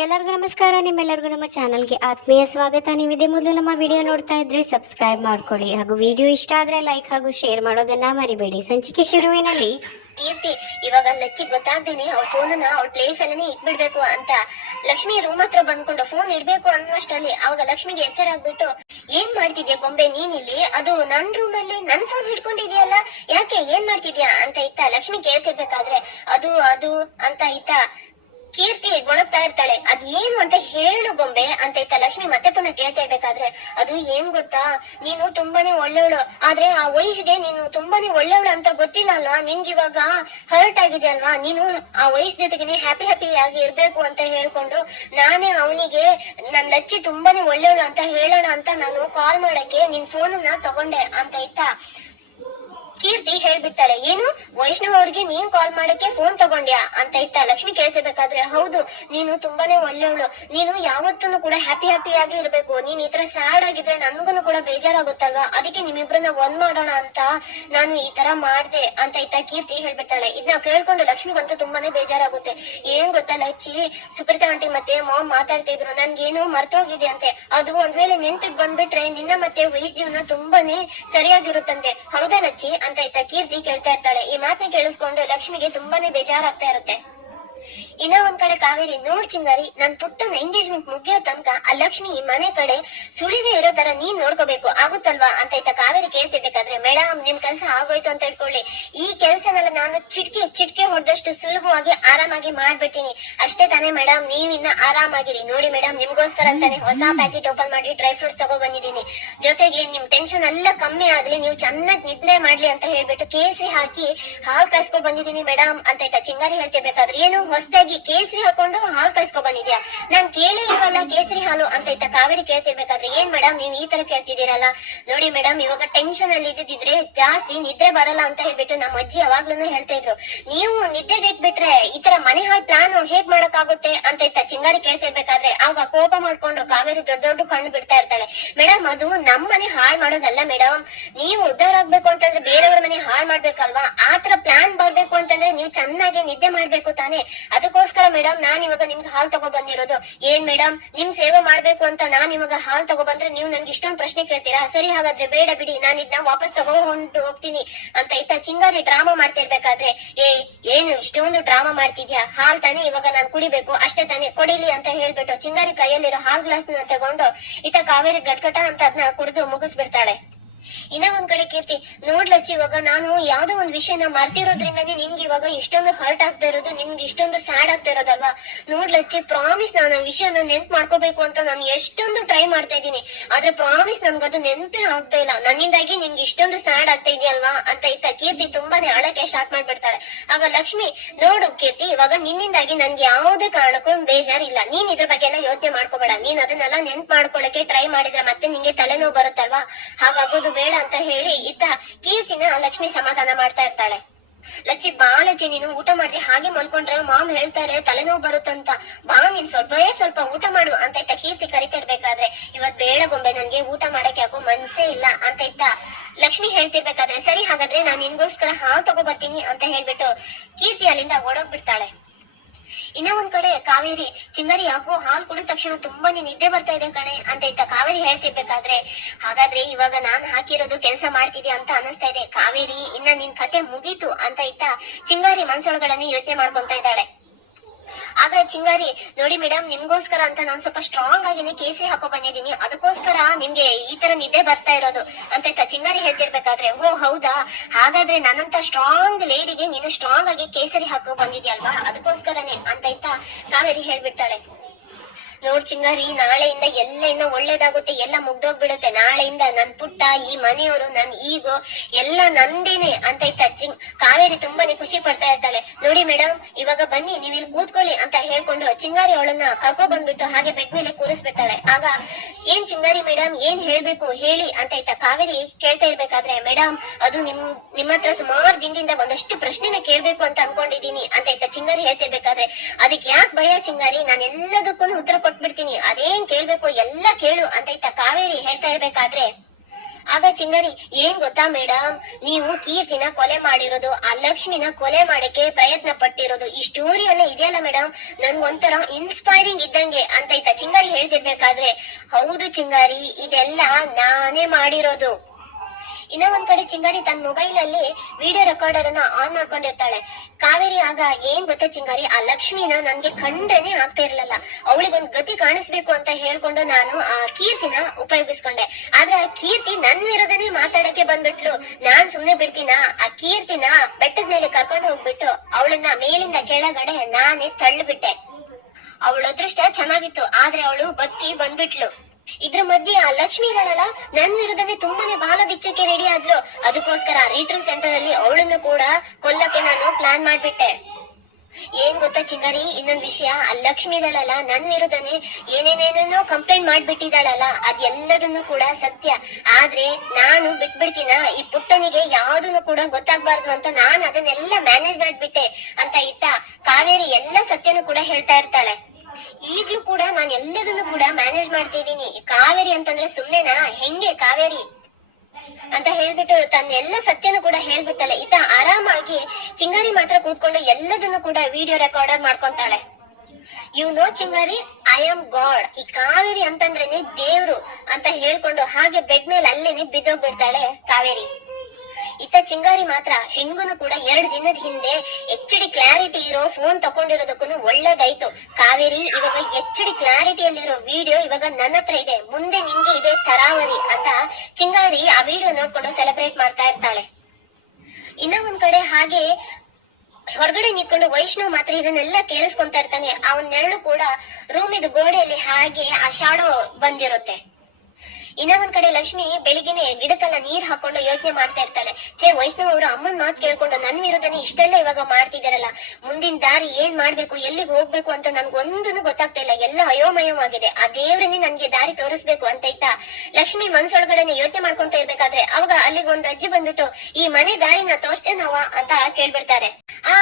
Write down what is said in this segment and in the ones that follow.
ಎಲ್ಲರಿಗೂ ನಮಸ್ಕಾರ, ನಿಮ್ಮೆಲ್ಲರಿಗೂ ನಮ್ಮ ಚಾನಲ್ಗೆ ಆತ್ಮೀಯ ಸ್ವಾಗತ. ನೀವಿದೆ ಮೊದಲು ನಮ್ಮ ವಿಡಿಯೋ ನೋಡ್ತಾ ಇದ್ರೆ ಸಬ್ಸ್ಕ್ರೈಬ್ ಮಾಡ್ಕೊಳ್ಳಿ. ಹಾಗೂ ವಿಡಿಯೋ ಇಷ್ಟ ಆದರೆ ಲೈಕ್ ಹಾಗೂ ಶೇರ್ ಮಾಡೋದನ್ನ ಮರಿಬೇಡಿ. ಸಂಚಿಕೆ ಶುರುವಿನಲ್ಲಿ, ಕೀರ್ತಿ, ಇವಾಗ ಲಚ್ಚಿ ಗೊತ್ತಾಗ್ದೇನೆ ಅವ್ರ ಫೋನನ್ನ ಅವ್ರ ಪ್ಲೇಸ್ ಅಲ್ಲೇ ಇಟ್ಬಿಡ್ಬೇಕು ಅಂತ ಲಕ್ಷ್ಮಿ ರೂಮ್ ಹತ್ರ ಬಂದ್ಕೊಂಡು ಫೋನ್ ಇಡ್ಬೇಕು ಅನ್ನುವಷ್ಟರಲ್ಲಿ ಅವಾಗ ಲಕ್ಷ್ಮಿಗೆ ಎಚ್ಚರ ಆಗ್ಬಿಟ್ಟು, ಏನ್ ಮಾಡ್ತಿದ್ಯಾ ಗೊಂಬೆ ನೀನಿಲ್ಲಿ? ಅದು ನನ್ ರೂಮ್ ಅಲ್ಲಿ ನನ್ ಫೋನ್ ಹಿಡ್ಕೊಂಡಿದ್ಯಲ್ಲ? ಯಾಕೆ ಏನ್ ಮಾಡ್ತಿದ್ಯಾ? ಅಂತ ಇತ್ತ ಲಕ್ಷ್ಮಿ ಕೇಳ್ತಿರ್ಬೇಕಾದ್ರೆ, ಅದು ಅದು, ಅಂತ ಇತ್ತ ಕೀರ್ತಿ ಗೊಣಗ್ತಾ ಇರ್ತಾಳೆ. ಅದ್ ಏನು ಅಂತ ಹೇಳು ಗೊಂಬೆ ಅಂತ ಇತ್ತ ಲಕ್ಷ್ಮಿ ಮತ್ತೆ ಪುನಃ ಕೇಳ್ತಾ ಇರ್ಬೇಕಾದ್ರೆ, ಅದು ಏನ್ ಗೊತ್ತಾ? ನೀನು ತುಂಬಾನೇ ಒಳ್ಳೆಯವಳು ಆದ್ರೆ ಆ ವಯಸ್ಸಿಗೆ ನೀನು ತುಂಬಾನೇ ಒಳ್ಳೆಯವಳು ಅಂತ ಗೊತ್ತಿಲ್ಲ ಅಲ್ವಾ? ನಿನ್ಗೆ ಇವಾಗ ಹರ್ಟ್ ಆಗಿದೆ ಅಲ್ವಾ? ನೀನು ಆ ವಯಸ್ಸು ಜೊತೆಗೆ ಹ್ಯಾಪಿ ಹ್ಯಾಪಿ ಆಗಿ ಇರ್ಬೇಕು ಅಂತ ಹೇಳ್ಕೊಂಡು ನಾನೇ ಅವನಿಗೆ ನನ್ ಲಚ್ಚಿ ತುಂಬಾನೇ ಒಳ್ಳೆಯವಳು ಅಂತ ಹೇಳೋಣ ಅಂತ ನಾನು ಕಾಲ್ ಮಾಡಕ್ಕೆ ನಿನ್ ಫೋನನ್ನ ತಗೊಂಡೆ ಅಂತ ಇತ್ತ? ಕೀರ್ತಿ ಹೇಳ್ಬಿಡ್ತಾಳೆ. ಏನು? ವೈಷ್ಣವ್ ಅವ್ರಿಗೆ ನೀನ್ ಕಾಲ್ ಮಾಡಕ್ಕೆ ಫೋನ್ ತಗೊಂಡ್ಯಾ? ಅಂತ ಇತ್ತ ಲಕ್ಷ್ಮಿ ಕೇಳ್ತಿರ್ಬೇಕಾದ್ರೆ, ಹೌದು, ನೀನು ತುಂಬಾನೇ ಒಳ್ಳೆಯವಳು. ನೀನು ಯಾವತ್ತೂ ಕೂಡ ಹ್ಯಾಪಿ ಹ್ಯಾಪಿ ಆಗಿ ಇರ್ಬೇಕು. ನೀನ್ ಈ ತರ ಸ್ಯಾಡ್ ಆಗಿದ್ರೆ ನನ್ಗೂ ಕೂಡ ಬೇಜಾರಾಗುತ್ತಲ್ವಾ? ಅದಕ್ಕೆ ನಿಮ್ಮಿಬ್ರನ್ನ ಒಂದ್ ಮಾಡೋಣ ಅಂತ ನಾನು ಈ ತರ ಮಾಡ್ದೆ ಅಂತ ಇತ್ತ ಕೀರ್ತಿ ಹೇಳ್ಬಿಡ್ತಾಳೆ. ಇದನ್ನ ಕೇಳ್ಕೊಂಡು ಲಕ್ಷ್ಮಿಗಂತೂ ತುಂಬಾನೇ ಬೇಜಾರಾಗುತ್ತೆ. ಏನ್ ಗೊತ್ತಾ ಲಚ್ಚಿ ಸುಪ್ರೀತಾ ಆಂಟಿ ಮತ್ತೆ ಮಾಮ್ ಮಾತಾಡ್ತಿದ್ರು ನನ್ಗೇನೋ ಮರ್ತೋಗಿದೆ ಅಂತೆ. ಅದು ಒಂದ್ ವೇಳೆ ನೆನ್ಪಿಗೆ ಬಂದ್ಬಿಟ್ರೆ ನಿನ್ನ ಮತ್ತೆ ವಯಸ್ ಜೀವನ ತುಂಬಾನೇ ಸರಿಯಾಗಿರುತ್ತಂತೆ. ಹೌದಾ ಲಚ್ಚಿ ಅಂತ ಇತ್ತ ಕೀರ್ತಿ ಕೇಳ್ತಾ ಇರ್ತಾಳೆ. ಈ ಮಾತನ್ನ ಕೇಳಿಸ್ಕೊಂಡು ಲಕ್ಷ್ಮಿಗೆ ತುಂಬಾನೇ ಬೇಜಾರಾಗ್ತಾ ಇರುತ್ತೆ. ಇನ್ನ ಒಂದ್ ಕಡೆ ಕಾವೇರಿ ನೋಡ್ ಚಿಂಗಾರಿ ನನ್ ಪುಟ್ಟನ ಎಂಗೇಜ್ಮೆಂಟ್ ಮುಗಿಯೋ ತನಕ ಆ ಲಕ್ಷ್ಮಿ ಈ ಮನೆ ಕಡೆ ಸುಳಿದೇ ಇರೋ ತರ ನೀನ್ ನೋಡ್ಕೋಬೇಕು ಆಗುತ್ತಲ್ವಾ? ಅಂತ ಇತ್ತ ಕಾವೇರಿ ಕೇಳ್ತಿರ್ಬೇಕಾದ್ರೆ ಮೇಡಮ್ ನಿಮ್ ಕೆಲ್ಸ ಆಗೋಯ್ತು ಅಂತ ಹೇಳ್ಕೊಳ್ಳಿ. ಈ ಕೆಲ್ಸನೆಲ್ಲ ನಾನು ಚಿಟ್ಕೆ ಚಿಟ್ಕೆ ಹೊಡೆದಷ್ಟು ಸುಲಭವಾಗಿ ಆರಾಮಾಗಿ ಮಾಡ್ಬಿಡ್ತೀನಿ. ಅಷ್ಟೇ ತಾನೇ ಮೇಡಮ್ ನೀವಿನ್ನ ಆರಾಮಾಗಿರಿ. ನೋಡಿ ಮೇಡಮ್ ನಿಮ್ಗೋಸ್ಕರ ಅಂತಾನೆ ಹೊಸ ಪ್ಯಾಕೆಟ್ ಓಪನ್ ಮಾಡಿ ಡ್ರೈ ಫ್ರೂಟ್ಸ್ ತಗೋ ಬಂದಿದ್ದೀನಿ ಜೊತೆಗೆ ನಿಮ್ ಟೆನ್ಷನ್ ಎಲ್ಲ ಕಮ್ಮಿ ಆಗ್ಲಿ ನೀವು ಚೆನ್ನಾಗಿ ನಿದ್ದೆ ಮಾಡ್ಲಿ ಅಂತ ಹೇಳ್ಬಿಟ್ಟು ಕೇಸಿ ಹಾಕಿ ಹಾಲು ಕಾಯಿಸ್ಕೊ ಬಂದಿದ್ದೀನಿ ಮೇಡಮ್ ಅಂತ ಇತ್ತ ಚಿಂಗಾರಿ ಹೇಳ್ತಿರ್ಬೇಕಾದ್ರೆ ಏನು ಹೊಸದಾಗಿ ಕೇಸರಿ ಹಾಕೊಂಡು ಹಾಲು ಕಾಯಿಸ್ಕೊ ಬಂದಿದ್ಯಾ? ನಾನ್ ಕೇಳಿ ಇಲ್ವಲ್ಲ ಕೇಸರಿ ಹಾಲು ಅಂತ ಇತ್ತ ಕಾವೇರಿ ಕೇಳ್ತಿರ್ಬೇಕಾದ್ರೆ ಏನ್ ಮೇಡಮ್ ನೀವು ಈ ತರ ಕೇಳ್ತಿದ್ದೀರಲ್ಲ? ನೋಡಿ ಮೇಡಮ್ ಇವಾಗ ಟೆನ್ಷನ್ ಅಲ್ಲಿ ಇದ್ದಿದ್ರೆ ಜಾಸ್ತಿ ನಿದ್ರೆ ಬರಲ್ಲ ಅಂತ ಹೇಳ್ಬಿಟ್ಟು ನಮ್ಮ ಅಜ್ಜಿ ಯಾವಾಗ್ಲೂ ಹೇಳ್ತಾ ಇದ್ರು. ನೀವು ನಿದ್ದೆಗೆಟ್ ಬಿಟ್ರೆ ಈ ತರ ಮನೆ ಹಾಲ್ ಪ್ಲಾನ್ ಹೇಗ್ ಮಾಡಕ್ಕಾಗುತ್ತೆ ಅಂತ ಇತ್ತ ಚಿಂಗಾರಿ ಕೇಳ್ತಿರ್ಬೇಕಾದ್ರೆ ಆವಾಗ ಕೋಪ ಮಾಡ್ಕೊಂಡು ಕಾವೇರಿ ದೊಡ್ಡ ದೊಡ್ಡ ಕಣ್ಣು ಬಿಡ್ತಾ ಇರ್ತಾಳೆ. ಮೇಡಮ್ ಅದು ನಮ್ ಮನೆ ಹಾಳ್ ಮಾಡೋದಲ್ಲ ಮೇಡಮ್ ನೀವು ಉದ್ದಾರ ಆಗ್ಬೇಕು ಅಂತಂದ್ರೆ ಬೇರೆಯವ್ರ ಮನೆ ಹಾಳ್ ಮಾಡ್ಬೇಕಲ್ವಾ? ಆತರ ಪ್ಲಾನ್ ಬರ್ಬೇಕು ಅಂತಂದ್ರೆ ನೀವು ಚೆನ್ನಾಗಿ ನಿದ್ದೆ ಮಾಡ್ಬೇಕು ತಾನೇ. ಅದಕ್ಕೋಸ್ಕರ ಮೇಡಮ್ ನಾನ್ ಇವಾಗ ನಿಮ್ಗೆ ಹಾಲ್ ತಗೋ ಬಂದಿರೋದು ಏನ್ ಮೇಡಮ್ ನಿಮ್ ಸೇವೆ ಮಾಡ್ಬೇಕು ಅಂತ ನಾನ್ ಇವಾಗ ಹಾಲ್ ತಗೋ ಬಂದ್ರೆ ನೀವು ನನ್ಗೆ ಇಷ್ಟೊಂದು ಪ್ರಶ್ನೆ ಕೇಳ್ತೀರಾ? ಸರಿ, ಹಾಗಾದ್ರೆ ಬೇಡ ಬಿಡಿ, ನಾನು ಇದನ್ನ ವಾಪಸ್ ತಗೊಂಡು ಹೋಗ್ತೀನಿ ಅಂತ ಇತ್ತ ಚಿಂಗಾರಿ ಡ್ರಾಮಾ ಮಾಡ್ತಿರ್ಬೇಕಾದ್ರೆ ಏ ಏನು ಇಷ್ಟೊಂದು ಡ್ರಾಮಾ ಮಾಡ್ತಿದ್ಯಾ? ಹಾಲ್ ತಾನೇ ಇವಾಗ ನಾನ್ ಕುಡಿಬೇಕು, ಅಷ್ಟೇ ತಾನೇ, ಕೊಡಿಲಿ ಅಂತ ಹೇಳ್ಬಿಟ್ಟು ಚಿಂಗಾರಿ ಕೈಯಲ್ಲಿರೋ ಹಾಲ್ ಗ್ಲಾಸ್ನ ತಗೊಂಡು ಇತ್ತ ಕಾವೇರಿ ಗಟ್ಗಟ ಅಂತ ಅದನ್ನ ಕುಡಿದು ಮುಗಿಸ್ಬಿಡ್ತಾಳೆ. ಇನ್ನ ಒಂದ್ ಕಡೆ ಕೀರ್ತಿ ನೋಡ್ಲಚ್ಚಿ ಇವಾಗ ನಾನು ಯಾವ್ದೋ ಒಂದ್ ವಿಷಯನ ಮರ್ತಿರೋದ್ರಿಂದಾನೇ ನಿನ್ಗೆ ಇವಾಗ ಇಷ್ಟೊಂದು ಹರ್ಟ್ ಆಗ್ತಾ ಇರೋದು ನಿಮ್ಗೆ ಇಷ್ಟೊಂದು ಸ್ಯಾಡ್ ಆಗ್ತಾ ಇರೋದಲ್ವಾ? ನೋಡ್ಲಚ್ಚಿ ಪ್ರಾಮಿಸ್ ನಾನು ಆ ವಿಷಯನ ನೆನ್ಪ್ ಮಾಡ್ಕೋಬೇಕು ಅಂತ ನಾನು ಎಷ್ಟೊಂದು ಟ್ರೈ ಮಾಡ್ತಾ ಇದ್ದೀನಿ, ಆದ್ರೆ ಪ್ರಾಮಿಸ್ ನಮ್ಗದು ನೆನ್ಪೇ ಆಗ್ತಾ ಇಲ್ಲ. ನನ್ನಿಂದಾಗಿ ನಿನ್ಗೆ ಇಷ್ಟೊಂದು ಸ್ಯಾಡ್ ಆಗ್ತಾ ಇದೆಯಲ್ವಾ ಅಂತ ಇತ್ತ ಕೀರ್ತಿ ತುಂಬಾನೇ ಅಳಕ್ಕೆ ಸ್ಟಾರ್ಟ್ ಮಾಡ್ಬಿಡ್ತಾಳೆ. ಆಗ ಲಕ್ಷ್ಮಿ, ನೋಡು ಕೀರ್ತಿ, ಇವಾಗ ನಿನ್ನಿಂದಾಗಿ ನನ್ಗೆ ಯಾವುದೇ ಕಾರಣಕ್ಕೂ ಬೇಜಾರಿಲ್ಲ. ನೀನ್ ಇದ್ರ ಬಗ್ಗೆ ಎಲ್ಲ ಯೋಚನೆ ಮಾಡ್ಕೋಬೇಡ. ನೀನ್ ಅದನ್ನೆಲ್ಲ ನೆನ್ಪ್ ಮಾಡ್ಕೊಳಕ್ಕೆ ಟ್ರೈ ಮಾಡಿದ್ರೆ ಮತ್ತೆ ನಿಂಗೆ ತಲೆನೋವು ಬರುತ್ತಲ್ವಾ? ಹಾಗಾಗೋದು ಬೇಡ ಅಂತ ಹೇಳಿ ಇತ್ತ ಕೀರ್ತಿನ ಲಕ್ಷ್ಮಿ ಸಮಾಧಾನ ಮಾಡ್ತಾ ಇರ್ತಾಳೆ. ಲಚ್ಚಿ ಬಾ ಲಚ್ಚಿ ನೀನು ಊಟ ಮಾಡಿದೆ ಹಾಗೆ ಮಲ್ಕೊಂಡ್ರೆ ಮಾಮ್ ಹೇಳ್ತಾರೆ, ತಲೆನೋವು ಬರುತ್ತಂತ. ಬಾ ನೀನ್ ಸ್ವಲ್ಪವೇ ಸ್ವಲ್ಪ ಊಟ ಮಾಡು ಅಂತ ಕೀರ್ತಿ ಕರಿತಿರ್ಬೇಕಾದ್ರೆ. ಇವತ್ ಬೇಡ ಗೊಂಬೆ, ನನ್ಗೆ ಊಟ ಮಾಡಕ್ಕೆ ಯಾಕೋ ಮನ್ಸೇ ಇಲ್ಲ ಅಂತ ಇದ್ದ. ಲಕ್ಷ್ಮಿ ಹೇಳ್ತಿರ್ಬೇಕಾದ್ರೆ, ಸರಿ ಹಾಗಾದ್ರೆ ನಾನ್ ನಿನ್ಗೋಸ್ಕರ ಹಾವು ತಗೋ ಬರ್ತೀನಿ ಅಂತ ಹೇಳ್ಬಿಟ್ಟು ಕೀರ್ತಿ ಅಲ್ಲಿಂದ ಓಡೋಗ್ಬಿಡ್ತಾಳೆ. ಇನ್ನ ಒಂದ್ ಕಡೆ ಕಾವೇರಿ, ಚಿಂಗಾರಿ ಯಾಕೋ ಹಾಲು ಕುಡಿದ ತಕ್ಷಣ ತುಂಬಾನೇ ನಿದ್ದೆ ಬರ್ತಾ ಇದೆ ಕಣೆ ಅಂತ ಇತ್ತ ಕಾವೇರಿ ಹೇಳ್ತಿರ್ಬೇಕಾದ್ರೆ, ಹಾಗಾದ್ರೆ ಇವಾಗ ನಾನ್ ಹಾಕಿರೋದು ಕೆಲಸ ಮಾಡ್ತಿದ್ಯಾ ಅಂತ ಅನಿಸ್ತಾ ಇದೆ. ಕಾವೇರಿ, ಇನ್ನ ನಿನ್ ಕತೆ ಮುಗೀತು ಅಂತ ಇತ್ತ ಚಿಂಗಾರಿ ಮನ್ಸೊಳಗಡೆನೆ ಯೋಚನೆ ಮಾಡ್ಕೊಂತ ಇದ್ದಾಳೆ. ಆಗ ಚಿಂಗಾರಿ, ನೋಡಿ ಮೇಡಮ್ ನಿಮ್ಗೋಸ್ಕರ ಅಂತ ನಾನು ಸ್ವಲ್ಪ ಸ್ಟ್ರಾಂಗ್ ಆಗಿನೇ ಕೇಸರಿ ಹಾಕೋ ಬಂದಿದ್ದೀನಿ. ಅದಕ್ಕೋಸ್ಕರ ನಿಮ್ಗೆ ಈ ತರ ನಿದ್ದೆ ಬರ್ತಾ ಇರೋದು ಅಂತ ಚಿಂಗಾರಿ ಹೇಳ್ತಿರ್ಬೇಕಾದ್ರೆ, ಓ ಹೌದಾ? ಹಾಗಾದ್ರೆ ನನ್ನಂತ ಸ್ಟ್ರಾಂಗ್ ಲೇಡಿಗೆ ನೀನು ಸ್ಟ್ರಾಂಗ್ ಆಗಿ ಕೇಸರಿ ಹಾಕೋ ಬಂದಿದ್ಯಲ್ವಾ? ಅದಕ್ಕೋಸ್ಕರನೇ ಅಂತ ಇತ್ತ ಕಾವೇರಿ ಹೇಳ್ಬಿಡ್ತಾಳೆ. ನೋಡ್ ಚಿಂಗಾರಿ, ನಾಳೆಯಿಂದ ಎಲ್ಲ ಒಳ್ಳೇದಾಗುತ್ತೆ, ಎಲ್ಲ ಮುಗ್ದೋಗ್ಬಿಡುತ್ತೆ. ನಾಳೆಯಿಂದ ನನ್ ಪುಟ್ಟ, ಈ ಮನೆಯವರು, ನನ್ ಈಗೋ, ಎಲ್ಲ ನಂದೇನೆ ಅಂತ ಇತ್ತ ಚಿಂಗ್ ಕಾವೇರಿ ತುಂಬಾನೇ ಖುಷಿ ಪಡ್ತಾ ಇರ್ತಾಳೆ. ನೋಡಿ ಮೇಡಮ್ ಇವಾಗ ಬನ್ನಿ, ನೀವ್ ಇಲ್ಲಿ ಕೂತ್ಕೊಳ್ಳಿ ಅಂತ ಹೇಳ್ಕೊಂಡು ಚಿಂಗಾರಿ ಅವಳನ್ನ ಕರ್ಕೊ ಬಂದ್ಬಿಟ್ಟು ಹಾಗೆ ಬೆಡ್ ಮೇಲೆ ಕೂರಿಸ್ಬಿಡ್ತಾಳೆ. ಆಗ ಏನ್ ಚಿಂಗಾರಿ ಮೇಡಮ್ ಏನ್ ಹೇಳ್ಬೇಕು ಹೇಳಿ ಅಂತ ಇತ್ತ ಕಾವೇರಿ ಕೇಳ್ತಾ ಇರ್ಬೇಕಾದ್ರೆ ಮೇಡಮ್ ಅದು ನಿಮ್, ನಿಮ್ಮ ಹತ್ರ ಸುಮಾರು ದಿನದಿಂದ ಒಂದಷ್ಟು ಪ್ರಶ್ನೆನ ಕೇಳ್ಬೇಕು ಅಂತ ಅನ್ಕೊಂಡಿದೀನಿ ಅಂತ ಇತ್ತ ಚಿಂಗಾರಿ ಹೇಳ್ತಿರ್ಬೇಕಾದ್ರೆ. ಅದಕ್ಕೆ ಯಾಕೆ ಭಯ ಚಿಂಗಾರಿ? ನಾನು ಎಲ್ಲದಕ್ಕೂ ಉತ್ತರ ಕೊಟ್ಬಿಡ್ತೀನಿ. ಅದೇನ್ ಕೇಳ್ಬೇಕು ಎಲ್ಲ ಕೇಳು ಅಂತ ಇತ್ತ ಕಾವೇರಿ ಹೇಳ್ತಾ ಇರ್ಬೇಕಾದ್ರೆ ಆಗ ಚಿಂಗರಿ ಏನ್ ಗೊತ್ತಾ ಮೇಡಮ್ ನೀವು ಕೀರ್ತಿನ ಕೊಲೆ ಮಾಡಿರೋದು, ಆ ಲಕ್ಷ್ಮಿನ ಕೊಲೆ ಮಾಡಕ್ಕೆ ಪ್ರಯತ್ನ ಪಟ್ಟಿರೋದು ಈ ಸ್ಟೋರಿ ಎಲ್ಲ ಇದೆಯಲ್ಲ ಮೇಡಮ್ ನನ್ಗೊಂಥರ ಇನ್ಸ್ಪೈರಿಂಗ್ ಇದ್ದಂಗೆ ಅಂತ ಇತ್ತ ಚಿಂಗಾರಿ ಹೇಳ್ತಿರ್ಬೇಕಾದ್ರೆ? ಹೌದು ಚಿಂಗಾರಿ, ಇದೆಲ್ಲ ನಾನೇ ಮಾಡಿರೋದು. ಇನ್ನ ಒಂದ್ ಕಡೆ ಚಿಂಗಾರಿ ತನ್ನ ಮೊಬೈಲ್ ಅಲ್ಲಿ ವಿಡಿಯೋ ರೆಕಾರ್ಡರ್ ಅನ್ನ ಆನ್ ಮಾಡ್ಕೊಂಡಿರ್ತಾಳೆ. ಕಾವೇರಿ ಆಗ ಏನ್ ಗೊತ್ತಾ ಚಿಂಗಾರಿ? ಆ ಲಕ್ಷ್ಮಿನ ನನ್ಗೆ ಖಂಡನೆ ಆಗ್ತಾ ಇರ್ಲಿಲ್ಲ. ಅವಳಿಗೊಂದ್ ಗತಿ ಕಾಣಿಸ್ಬೇಕು ಅಂತ ಹೇಳ್ಕೊಂಡು ನಾನು ಆ ಕೀರ್ತಿನ ಉಪಯೋಗಿಸ್ಕೊಂಡೆ. ಆದ್ರೆ ಆ ಕೀರ್ತಿ ನನ್ ವಿರೋಧನೇ ಮಾತಾಡಕ್ಕೆ ಬಂದ್ಬಿಟ್ಲು. ನಾನ್ ಸುಮ್ನೆ ಬಿಡ್ತೀನ? ಆ ಕೀರ್ತಿನ ಬೆಟ್ಟದ ಮೇಲೆ ಕರ್ಕೊಂಡು ಹೋಗ್ಬಿಟ್ಟು ಅವಳನ್ನ ಮೇಲಿಂದ ಕೆಳಗಡೆ ನಾನೇ ತಳ್ಳಿಬಿಟ್ಟೆ. ಅವಳ ಅದೃಷ್ಟ ಚೆನ್ನಾಗಿತ್ತು. ಆದ್ರೆ ಅವಳು ಬತ್ತಿ ಬಂದ್ಬಿಟ್ಲು. ಇದ್ರ ಮಧ್ಯೆ ಆ ಲಕ್ಷ್ಮಿ ಇದಾಳಲ್ಲ ನನ್ ವಿರುದ್ಧನೇ ತುಂಬಾನೇ ಬಾಲ ಬಿಚ್ಚಕ್ಕೆ ರೆಡಿ ಆದ್ಲು. ಅದಕ್ಕೋಸ್ಕರ ರೀಟ್ರೀವ್ ಸೆಂಟರ್ ಅಲ್ಲಿ ಅವಳನ್ನು ಕೂಡ ಕೊಲ್ಲಕ್ಕೆ ನಾನು ಪ್ಲಾನ್ ಮಾಡ್ಬಿಟ್ಟೆ. ಏನ್ ಗೊತ್ತಾ ಚಿಂಗಾರಿ? ಇನ್ನೊಂದ್ ವಿಷಯ, ಆ ಲಕ್ಷ್ಮಿ ಇದಾಳಲ್ಲ ನನ್ ವಿರುದ್ಧನೇ ಏನೇನೇನೇನೋ ಕಂಪ್ಲೇಂಟ್ ಮಾಡ್ಬಿಟ್ಟಿದಾಳಲ್ಲ ಅದೆಲ್ಲದನ್ನು ಕೂಡ ಸತ್ಯ. ಆದ್ರೆ ನಾನು ಬಿಟ್ಬಿಡ್ತೀನ? ಈ ಪುಟ್ಟನಿಗೆ ಯಾವ್ದನ್ನು ಕೂಡ ಗೊತ್ತಾಗ್ಬಾರ್ದು ಅಂತ ನಾನು ಅದನ್ನೆಲ್ಲ ಮ್ಯಾನೇಜ್ ಮಾಡ್ಬಿಟ್ಟೆ ಅಂತ ಇತ್ತ. ಕಾವೇರಿ ಎಲ್ಲ ಸತ್ಯನು ಕೂಡ ಹೇಳ್ತಾ ಇರ್ತಾಳೆ. ಈಗ್ಲೂ ಕೂಡ ನಾನು ಎಲ್ಲದನ್ನು ಕೂಡ ಮ್ಯಾನೇಜ್ ಮಾಡ್ತಾ ಇದ್ದೀನಿ. ಕಾವೇರಿ ಅಂತಂದ್ರೆ ಸುಮ್ನೆನಾ? ಹೆಂಗೆ ಕಾವೇರಿ? ಅಂತ ಹೇಳ್ಬಿಟ್ಟು ತನ್ನ ಎಲ್ಲ ಸತ್ಯನು ಕೂಡ ಹೇಳ್ಬಿಟ್ಟಲ್ಲ ಈತ ಆರಾಮಾಗಿ ಚಿಂಗಾರಿ ಮಾತ್ರ ಕೂತ್ಕೊಂಡು ಎಲ್ಲದನ್ನು ಕೂಡ video recorder ಮಾಡ್ಕೊಂತಾಳೆ. You know Chingari I am god ಈ ಕಾವೇರಿ ಅಂತಂದ್ರೇನೆ ದೇವ್ರು ಅಂತ ಹೇಳ್ಕೊಂಡು ಹಾಗೆ ಬೆಡ್ ಮೇಲೆ ಅಲ್ಲೇನೆ ಬಿದ್ದೋಗ್ಬಿಡ್ತಾಳೆ ಕಾವೇರಿ. ಇತ್ತ ಚಿಂಗಾರಿ ಮಾತ್ರ ಹೆಂಗುನು ಕೂಡ ಎರಡು ದಿನದ ಹಿಂದೆ ಎಚ್ ಡಿ ಕ್ಲಾರಿಟಿ ಇರೋ ಫೋನ್ ತಕೊಂಡಿರೋದಕ್ಕೂ ಒಳ್ಳೇದಾಯ್ತು. ಕಾವೇರಿ, ಇವಾಗ ಎಚ್ ಡಿ ಕ್ಲಾರಿಟಿಯಲ್ಲಿರೋ ವಿಡಿಯೋ ಇವಾಗ ನನ್ನ ಹತ್ರ ಇದೆ. ಮುಂದೆ ನಿಮ್ಗೆ ಇದೆ ತರಾವರಿ ಅಂತ ಚಿಂಗಾರಿ ಆ ವಿಡಿಯೋ ನೋಡ್ಕೊಂಡು ಸೆಲೆಬ್ರೇಟ್ ಮಾಡ್ತಾ ಇರ್ತಾಳೆ. ಇನ್ನ ಒಂದ್ ಕಡೆ ಹಾಗೆ ಹೊರಗಡೆ ನಿಂತ್ಕೊಂಡು ವೈಷ್ಣವ್ ಮಾತ್ರ ಇದನ್ನೆಲ್ಲ ಕೇಳಿಸ್ಕೊಂತಾ ಇರ್ತಾನೆ. ಅವನ್ ನೆರಳು ಕೂಡ ರೂಮಿದ ಗೋಡೆಯಲ್ಲಿ ಹಾಗೆ ಆ ಶಾಡೋ ಬಂದಿರುತ್ತೆ. ಇನ್ನ ಒಂದ್ ಕಡೆ ಲಕ್ಷ್ಮಿ ಬೆಳಿಗ್ಗೆನೆ ಗಿಡಕ್ಕೆಲ್ಲ ನೀರ್ ಹಾಕೊಂಡು ಯೋಚನೆ ಮಾಡ್ತಾ ಇರ್ತಾಳೆ. ಚೇ ವೈಷ್ಣವ್ ಅವರು ಅಮ್ಮನ್ ಮಾತು ಕೇಳ್ಕೊಂಡು ನನ್ ವಿರುದ್ಧನೇ ಇಷ್ಟೆಲ್ಲ ಇವಾಗ ಮಾಡ್ತಿದಾರಲ್ಲ. ಮುಂದಿನ ದಾರಿ ಏನ್ ಮಾಡ್ಬೇಕು, ಎಲ್ಲಿಗೆ ಹೋಗ್ಬೇಕು ಅಂತ ನನ್ಗೊಂದನ್ನು ಗೊತ್ತಾಗ್ತಾ ಇಲ್ಲ. ಎಲ್ಲ ಅಯೋಮಯವಾಗಿದೆ. ಆ ದೇವ್ರನ್ನೇ ನನ್ಗೆ ದಾರಿ ತೋರಿಸ್ಬೇಕು ಅಂತ ಇತ್ತ? ಲಕ್ಷ್ಮಿ ಮನ್ಸೊಳಗಡೆನೆ ಯೋಚನೆ ಮಾಡ್ಕೊಂತ ಇರ್ಬೇಕಾದ್ರೆ ಅವಾಗ ಅಲ್ಲಿಗೆ ಒಂದ್ ಅಜ್ಜಿ ಬಂದ್ಬಿಟ್ಟು, ಈ ಮನೆ ದಾರಿನ ತೋರಿಸ್ತೇನವ ಅಂತ ಕೇಳ್ಬಿಡ್ತಾರೆ. ಆ,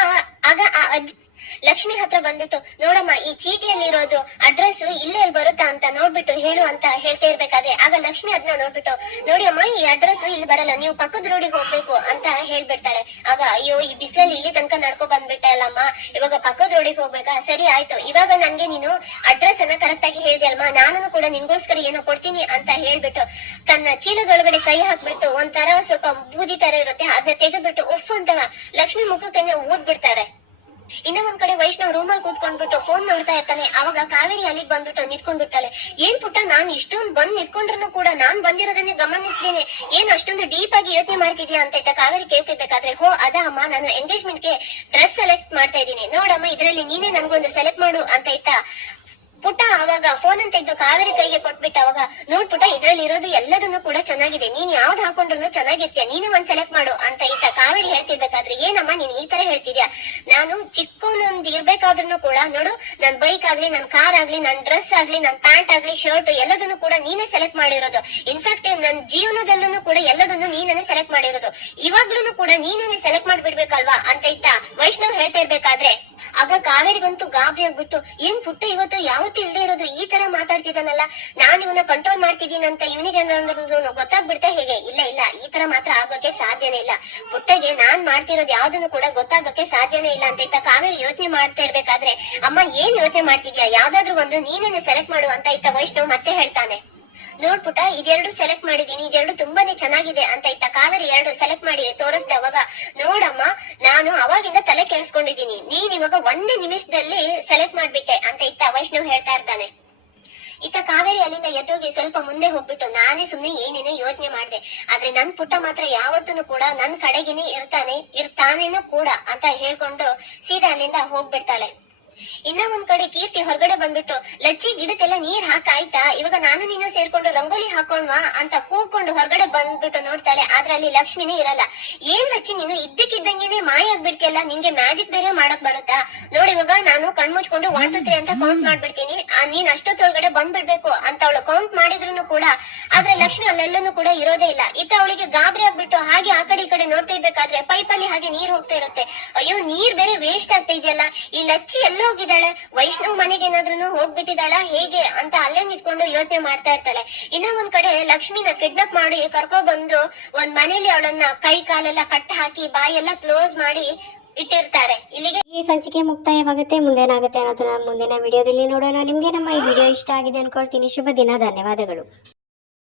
ಆಗ ಆ ಅಜ್ಜಿ ಲಕ್ಷ್ಮಿ ಹತ್ರ ಬಂದ್ಬಿಟ್ಟು, ನೋಡಮ್ಮ, ಈ ಚೀಟಿಯಲ್ಲಿರೋದು ಅಡ್ರೆಸ್ ಇಲ್ಲೇ ಬರುತ್ತಾ ಅಂತ ನೋಡ್ಬಿಟ್ಟು ಹೇಳು ಅಂತ ಹೇಳ್ತಾ ಇರ್ಬೇಕಾದ್ರೆ, ಆಗ ಲಕ್ಷ್ಮಿ ಅದನ್ನ ನೋಡ್ಬಿಟ್ಟು ನೋಡಿ ಅಮ್ಮ ಈ ಅಡ್ರೆಸ್ ಇಲ್ಲಿ ಬರಲ್ಲ, ನೀವು ಪಕ್ಕದ ರೋಡಿಗೆ ಹೋಗ್ಬೇಕು ಅಂತ ಹೇಳ್ಬಿಡ್ತಾಳೆ. ಆಗ, ಅಯ್ಯೋ, ಈ ಬಿಸಿಲಲ್ಲಿ ಇಲ್ಲಿ ತನಕ ನಡ್ಕೊ ಬಂದ್ಬಿಟ್ಟೆ ಅಲ್ಲಮ್ಮ, ಇವಾಗ ಪಕ್ಕದ ರೋಡಿಗೆ ಹೋಗ್ಬೇಕಾ? ಸರಿ, ಆಯ್ತು. ಇವಾಗ ನನ್ಗೆ ನೀನು ಅಡ್ರೆಸ್ ಅನ್ನ ಕರೆಕ್ಟ್ ಆಗಿ ಅಲ್ವಾ ನಾನು ಕೂಡ ನಿನ್ಗೋಸ್ಕರ ಏನೋ ಕೊಡ್ತೀನಿ ಅಂತ ಹೇಳ್ಬಿಟ್ಟು, ತನ್ನ ಚೀಲದೊಳಗಡೆ ಕೈ ಹಾಕ್ಬಿಟ್ಟು, ಒಂಥರ ಸ್ವಲ್ಪ ಬೂದಿ ತರ ಇರುತ್ತೆ ಅದನ್ನ ತೆಗೆದ್ಬಿಟ್ಟು ಉಫ್ ಅಂತ ಲಕ್ಷ್ಮಿ ಮುಖಕ್ಕೆ ಊದ್ಬಿಡ್ತಾರೆ ಇನ್ನ ಒಂದ್ ಕಡೆ ವೈಷ್ಣವ್ ರೂಮಲ್ಲಿ ಕೂತ್ಕೊಂಡ್ಬಿಟ್ಟು ಫೋನ್ ನೋಡ್ತಾ ಇರ್ತಾನೆ. ಅವಾಗ ಕಾವೇರಿ ಅಲ್ಲಿಗೆ ಬಂದ್ಬಿಟ್ಟು ನಿಂತ್ಕೊಂಡ್ಬಿಡ್ತಾಳೆ. ಏನ್ ಪುಟ್ಟ, ನಾನ್ ಇಷ್ಟೊಂದ್ ಬಂದ್ ನಿಂತ್ಕೊಂಡ್ರು ಕೂಡ ನಾನ್ ಬಂದಿರೋದನ್ನೇ ಗಮನಿಸ್ತೀನಿ. ಏನ್ ಅಷ್ಟೊಂದು ಡೀಪ್ ಆಗಿ ಯೋಚನೆ ಮಾಡ್ತಿದ್ಯಾ ಅಂತ ಇತ್ತ ಕಾವೇರಿ ಕೇಳ್ತಿರ್ಬೇಕಾದ್ರೆ, ಹೋ, ಅದ ಅಮ್ಮ, ನಾನು ಎಂಗೇಜ್ಮೆಂಟ್ಗೆ ಡ್ರೆಸ್ ಸೆಲೆಕ್ಟ್ ಮಾಡ್ತಾ ಇದ್ದೀನಿ. ನೋಡಮ್ಮ, ಇದ್ರಲ್ಲಿ ನೀನೇ ನನ್ಗೊಂದು ಸೆಲೆಕ್ಟ್ ಮಾಡು ಅಂತ ಇತ್ತ ಪುಟ್ಟ ಅವಾಗ ಫೋನ್ ಅಂತ ತೆಗೆದು ಕಾವೇರಿ ಕೈಗೆ ಕೊಟ್ಬಿಟ್ಟು ಅವಾಗ ನೋಡ್ ಪುಟ ಇದ್ರಲ್ಲಿ ಇರೋದು ಎಲ್ಲದನ್ನು ಕೂಡ ಚೆನ್ನಾಗಿದೆ. ನೀನ್ ಯಾವ್ದು ಹಾಕೊಂಡ್ರು ಚೆನ್ನಾಗಿರ್ತೀಯ. ನೀನು ಒಂದ್ ಸೆಲೆಕ್ಟ್ ಮಾಡು ಅಂತ ಇತ್ತ ಕಾವೇರಿ ಹೇಳ್ತಿರ್ಬೇಕಾದ್ರೆ ಏನಮ್ಮ ನೀನ್ ಈ ತರ ಹೇಳ್ತಿದ್ಯಾ? ನಾನು ಚಿಕ್ಕವನೊಂದ್ ಇರ್ಬೇಕಾದ್ರೂ ಕೂಡ ನೋಡು, ನನ್ ಬೈಕ್ ಆಗ್ಲಿ, ನನ್ ಕಾರ್ ಆಗ್ಲಿ, ನನ್ ಡ್ರೆಸ್ ಆಗ್ಲಿ, ನನ್ ಪ್ಯಾಂಟ್ ಆಗ್ಲಿ ಶರ್ಟ್ ಎಲ್ಲದನ್ನು ಕೂಡ ನೀನೇ ಸೆಲೆಕ್ಟ್ ಮಾಡಿರೋದು. ಇನ್ಫ್ಯಾಕ್ಟ್ ನನ್ ಜೀವನದಲ್ಲೂ ಕೂಡ ಎಲ್ಲದನ್ನು ನೀನೇ ಸೆಲೆಕ್ಟ್ ಮಾಡಿರೋದು. ಇವಾಗ್ಲೂ ಕೂಡ ನೀನೇ ಸೆಲೆಕ್ಟ್ ಮಾಡ್ಬಿಡ್ಬೇಕಲ್ವಾ ಅಂತ ಇತ್ತ ವೈಷ್ಣವ್ ಹೇಳ್ತಾ ಇರ್ಬೇಕಾದ್ರೆ? ಆಗ ಕಾವೇರಿಗಂತೂ ಗಾಬರಿ ಆಗ್ಬಿಟ್ಟು, ಏನ್ ಪುಟ್ಟ ಇವತ್ತು, ಯಾವತ್ತೂ ಇಲ್ದೇ ಇರೋದು, ಈ ತರ ಮಾತಾಡ್ತಿದ್ದಾನಲ್ಲ, ನಾನ್ ಇವನ್ನ ಕಂಟ್ರೋಲ್ ಮಾಡ್ತಿದ್ದೀನಿ ಅಂತ ಇವನಿಗೆ ಗೊತ್ತಾಗ್ಬಿಡ್ತಾ ಹೇಗೆ? ಇಲ್ಲ ಇಲ್ಲ, ಈ ತರ ಮಾತ್ರ ಆಗೋಕೆ ಸಾಧ್ಯನೇ ಇಲ್ಲ. ಪುಟ್ಟಗೆ ನಾನ್ ಮಾಡ್ತಿರೋದು ಯಾವ್ದನ್ನು ಕೂಡ ಗೊತ್ತಾಗೋಕೆ ಸಾಧ್ಯನೇ ಇಲ್ಲ ಅಂತ ಇತ್ತ ಕಾವೇರಿ ಯೋಚನೆ ಮಾಡ್ತಾ ಇರ್ಬೇಕಾದ್ರೆ, ಅಮ್ಮ ಏನ್ ಯೋಚನೆ ಮಾಡ್ತಿದ್ಯಾ? ಯಾವ್ದಾದ್ರು ಒಂದು ನೀನೇನೆ ಸೆಲೆಕ್ಟ್ ಮಾಡು ಅಂತ ಇತ್ತ ವೈಷ್ಣವ್ ಮತ್ತೆ ಹೇಳ್ತಾನೆ. ನೋಡ್ಪುಟ, ಇದೆರಡು ಸೆಲೆಕ್ಟ್ ಮಾಡಿದೀನಿ ಇದೆರಡು ತುಂಬಾನೇ ಚೆನ್ನಾಗಿದೆ ಅಂತ ಇತ್ತ ಕಾವೇರಿ ಎರಡು ಸೆಲೆಕ್ಟ್ ಮಾಡಿ ತೋರಿಸ್ದೆ ಅವಾಗ, ನೋಡಮ್ಮ, ನಾನು ಅವಾಗಿಂದ ತಲೆ ಕೆಡಿಸ್ಕೊಂಡಿದೀನಿ ನೀನ್ ಇವಾಗ ಒಂದೇ ನಿಮಿಷದಲ್ಲಿ ಸೆಲೆಕ್ಟ್ ಮಾಡ್ಬಿಟ್ಟೆ ಅಂತ ಇತ್ತ ವೈಷ್ಣವ್ ಹೇಳ್ತಾ ಇರ್ತಾನೆ. ಇತ್ತ ಕಾವೇರಿ ಅಲ್ಲಿಂದ ಎದ್ದೋಗಿ ಸ್ವಲ್ಪ ಮುಂದೆ ಹೋಗ್ಬಿಟ್ಟು, ನಾನೇ ಸುಮ್ನೆ ಏನೇನೋ ಯೋಚನೆ ಮಾಡ್ದೆ. ಆದ್ರೆ ನನ್ ಪುಟ್ಟ ಮಾತ್ರ ಯಾವತ್ತೂ ಕೂಡ ನನ್ ಕಡೆಗೇನೆ ಇರ್ತಾನೆ, ಇರ್ತಾನೇನು ಕೂಡ ಅಂತ ಹೇಳ್ಕೊಂಡು ಸೀದಾ ಅಲ್ಲಿಂದ ಹೋಗ್ಬಿಡ್ತಾಳೆ. ಇನ್ನ ಒಂದ್ ಕಡೆ ಕೀರ್ತಿ ಹೊರಗಡೆ ಬಂದ್ಬಿಟ್ಟು, ಲಚ್ಚಿ, ಗಿಡಕ್ಕೆಲ್ಲ ನೀರ್ ಹಾಕಾಯ್ತಾ ಇವಾಗ ನಾನು ನೀನು ಸೇರ್ಕೊಂಡು ರಂಗೋಲಿ ಹಾಕೊಂಡ್ವಾ ಅಂತ ಕೂಕೊಂಡು ಹೊರಗಡೆ ಬಂದ್ಬಿಟ್ಟು ನೋಡ್ತಾಳೆ. ಆದ್ರೆ ಅಲ್ಲಿ ಲಕ್ಷ್ಮಿನೇ ಇರಲ್ಲ. ಏನ್ ಲಚ್ಚಿ, ನೀನು ಇದ್ದಕ್ಕಿದ್ದಂಗೆನೆ ಮಾಯ ಆಗ್ಬಿಡ್ತಿಯಲ್ಲ? ನಿಂಗೆ ಮ್ಯಾಜಿಕ್ ಬೇರೆ ಮಾಡಕ್ ಬರುತ್ತಾ? ನೋಡಿ, ಇವಾಗ ನಾನು ಕಣ್ಮುಚ್ಕೊಂಡು ಒನ್ ಟು ತ್ರೀ ಅಂತ ಕೌಂಟ್ ಮಾಡ್ಬಿಡ್ತೀನಿ. ನೀನ್ ಅಷ್ಟೊತ್ತೊಳಗಡೆ ಬಂದ್ಬಿಡ್ಬೇಕು ಅಂತ ಅವಳು ಕೌಂಟ್ ಮಾಡಿದ್ರು ಕೂಡ ಆದ್ರೆ ಲಕ್ಷ್ಮಿ ಅಲ್ಲೆಲ್ಲೂ ಕೂಡ ಇರೋದೇ ಇಲ್ಲ. ಇತ್ತ ಅವಳಿಗೆ ಗಾಬರಿ ಆಗ್ಬಿಟ್ಟು ಹಾಗೆ ಆ ಕಡೆ ಈ ಕಡೆ ನೋಡ್ತಾ ಇರ್ಬೇಕಾದ್ರೆ ಪೈಪಲ್ಲಿ ಹಾಗೆ ನೀರ್ ಹೋಗ್ತಾ ಇರುತ್ತೆ. ಅಯ್ಯೋ, ನೀರ್ ಬೇರೆ ವೇಸ್ಟ್ ಆಗ್ತಾ ಇದೆಯಲ್ಲ? ಈ ಲಚ್ಚಿ ಎಲ್ಲ ಹೋಗಿದ್ದಾಳೆ. ವೈಷ್ಣವ್ ಮನೆಗೆ ಏನಾದ್ರೂ ಹೋಗ್ಬಿಟ್ಟಿದ್ದಾಳ? ಹೇಗೆ ಅಂತ ಅಲ್ಲೇ ನಿಂತ್ಕೊಂಡು ಯೋಚನೆ ಮಾಡ್ತಾ ಇರ್ತಾಳೆ. ಇನ್ನ ಒಂದ್ ಕಡೆ ಲಕ್ಷ್ಮಿನ ಕಿಡ್ನಾಪ್ ಮಾಡಿ ಕರ್ಕೊ ಬಂದು ಒಂದ್ ಮನೇಲಿ ಅವಳನ್ನ ಕೈ ಕಾಲೆಲ್ಲ ಕಟ್ ಹಾಕಿ, ಬಾಯೆಲ್ಲ ಕ್ಲೋಸ್ ಮಾಡಿ ಇಟ್ಟಿರ್ತಾರೆ. ಇಲ್ಲಿಗೆ ಈ ಸಂಚಿಕೆ ಮುಕ್ತಾಯವಾಗುತ್ತೆ. ಮುಂದೇನಾಗುತ್ತೆ ಅನ್ನೋದನ್ನ ಮುಂದಿನ ವಿಡಿಯೋದಲ್ಲಿ ನೋಡೋಣ. ನಿಮ್ಗೆ ನಮ್ಮ ಈ ವಿಡಿಯೋ ಇಷ್ಟ ಆಗಿದೆ ಅನ್ಕೊಳ್ತೀನಿ. ಶುಭ ದಿನ. ಧನ್ಯವಾದಗಳು.